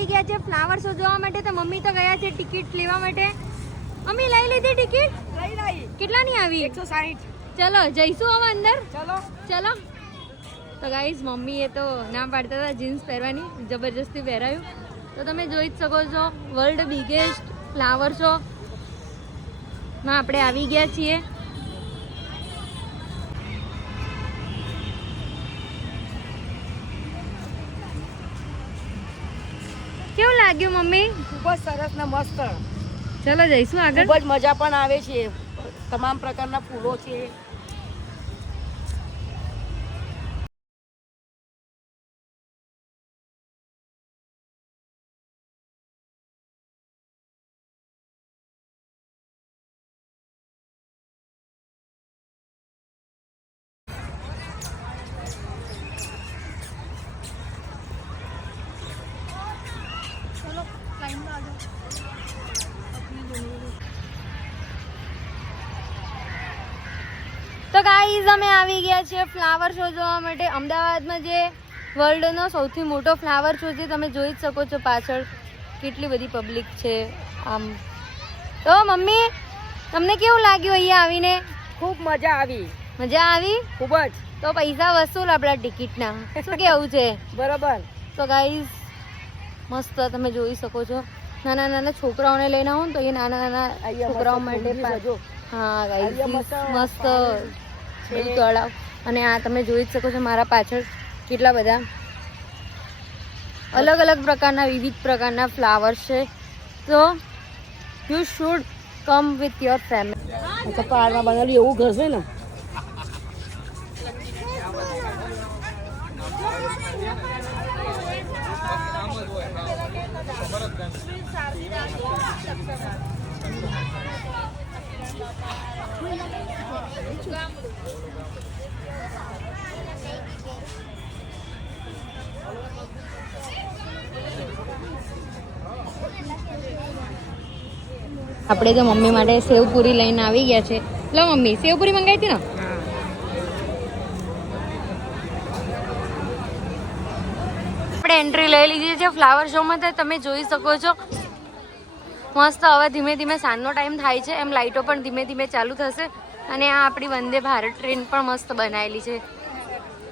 આવી ગયા છે ફ્લાવર શો જોવા માટે. તો મમ્મી તો ગયા છે ટિકિટ લેવા માટે. મમ્મી લઈ લીધી ટિકિટ? લઈ. કેટલાની આવી? 160. ચલો જઈશું હવે અંદર. ચલો. તો ગાઈઝ મમ્મીએ તો ના પાડતા હતા જીન્સ પહેરવાની, જબરજસ્તી પહેરાયું. તો તમે જોઈ જ શકો છો વર્લ્ડ બિગેસ્ટ ફ્લાવર શો માં આપણે આવી ગયા છીએ. કેવું લાગ્યું મમ્મી? ખૂબ જ સરસ ને મસ્ત. ચલો જઈશું આગળ. ખૂબ જ મજા પણ આવે છે. તમામ પ્રકારના ફૂલો છે. તો ગાઈઝ અમે આવી ગયા છીએ ફ્લાવર શો જોવા માટે. અમદાવાદમાં જે વર્લ્ડનો સૌથી મોટો ફ્લાવર શો છે, તમે જોઈ જ શકો છો પાછળ કેટલી બધી પબ્લિક છે. આમ તો મમ્મી તમને કેવું લાગ્યું અહીંયા આવીને? ખૂબ મજા આવી. મજા આવી? ખૂબ જ. તો પૈસા વસૂલ આપણા ટિકિટના, શું કેવું છે? બરોબર. તો ગાઈઝ મસ્ત તમે જોઈ શકો છો. નાના નાના છોકરાઓને લઈને આવો ને તો એ નાના નાના છોકરાઓ માટે હા ગાઈઝ મસ્ત બધું તળાવ. અને આ તમે જોઈ જ શકો છો મારા પાછળ કેટલા બધા અલગ અલગ પ્રકારના વિવિધ પ્રકારના ફ્લાવર્સ છે. તો you should come with your family. તો પહાડમાં બનેલું એવું ઘર છે ને. આપણે તો મમ્મી માટે સેવપુરી લઈને આવી ગયા છે. લો મમ્મી સેવપુરી મંગાવી હતી ને? આપણે એન્ટ્રી લઈ લીધી છે ફ્લાવર શોમાં. તો તમે જોઈ શકો છો મસ્ત. હવે ધીમે ધીમે સાંજનો ટાઈમ થાય છે એમ લાઇટો પણ ધીમે ધીમે ચાલુ થશે. અને આ આપણી વંદે ભારત ટ્રેન પણ મસ્ત બનાવેલી છે.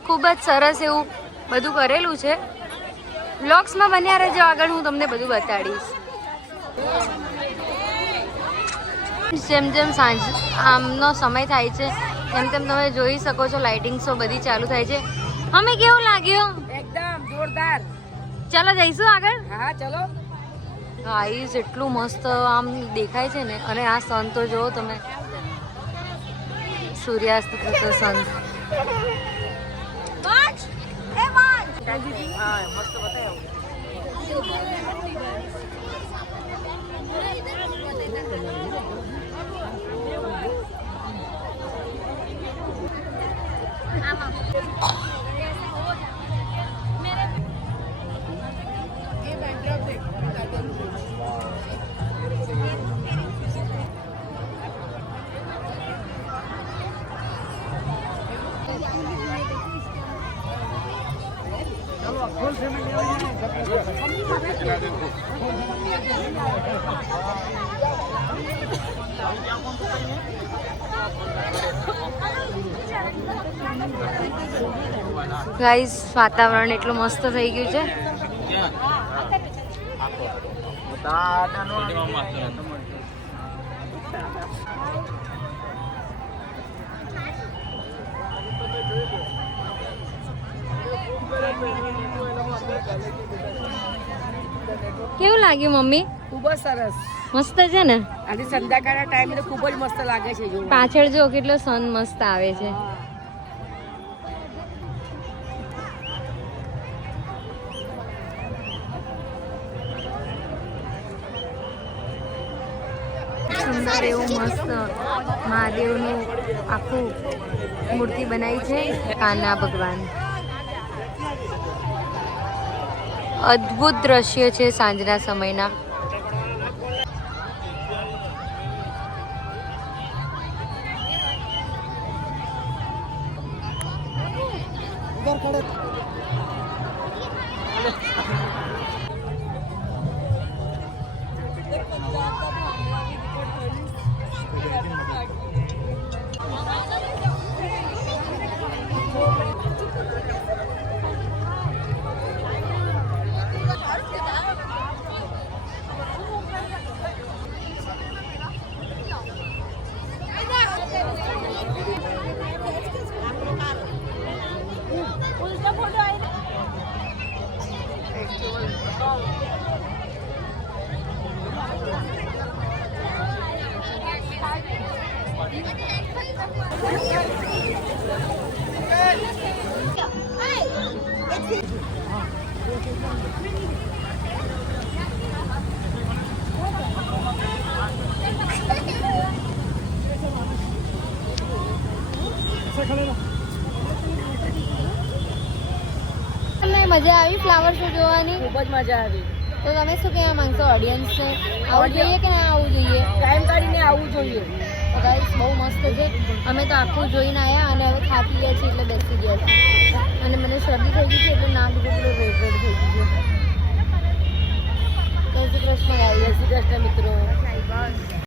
ખૂબ જ સરસ એવું બધું કરેલું છે. વ્લોગ્સમાં બન્યા રહેજો, આગળ હું તમને બધું બતાડીશ. જેમ જેમ સાંજ આમનો સમય થાય છે તેમ તેમ તમે જોઈ શકો છો લાઇટિંગ્સો બધી ચાલુ થાય છે. અમે કેવું લાગ્યું? એકદમ જોરદાર. ચાલો જઈશું આગળ. હા ચલો. ગાઈસ એટલું મસ્ત આમ દેખાય છે ને. અને આ સન તો જોવો તમે, સૂર્યાસ્ત થતો સન. ગાઈસ વાતાવરણ એટલું મસ્ત થઈ ગયું છે. કેવું લાગ્યું મમ્મી? ખૂબ જ સરસ. મસ્ત છે ને. આજે સંધ્યાકાળના ટાઈમે તો ખૂબ જ મસ્ત લાગે છે. પાછળ જો કેટલો સન મસ્ત આવે છે. સુંદર એવું મસ્ત મહાદેવનું આખું મૂર્તિ બનાવી છે. કાના ભગવાન. અદ્ભુત દ્રશ્ય છે સાંજના સમયના. તમને મજા આવી ફ્લાવર શો જોવાની? ખૂબ જ મજા આવી. તો તમે શું કહેવા માંગશો ઓડિયન્સને? આવવું જોઈએ કે ના આવવું જોઈએ? ટાઈમ કાઢીને આવવું જોઈએ. તો ગાઈસ બહુ મસ્ત છે. અમે તો આખું જોઈને આવ્યા અને હવે ખા પી ગયા છીએ એટલે બેસી ગયા છીએ. અને મને શરદી થઈ ગઈ છે એટલે નાક જેટલું રેડ રેડ થઈ ગયું છે. જય શ્રી કૃષ્ણ ગાઈસ. જય શ્રી કૃષ્ણ મિત્રો.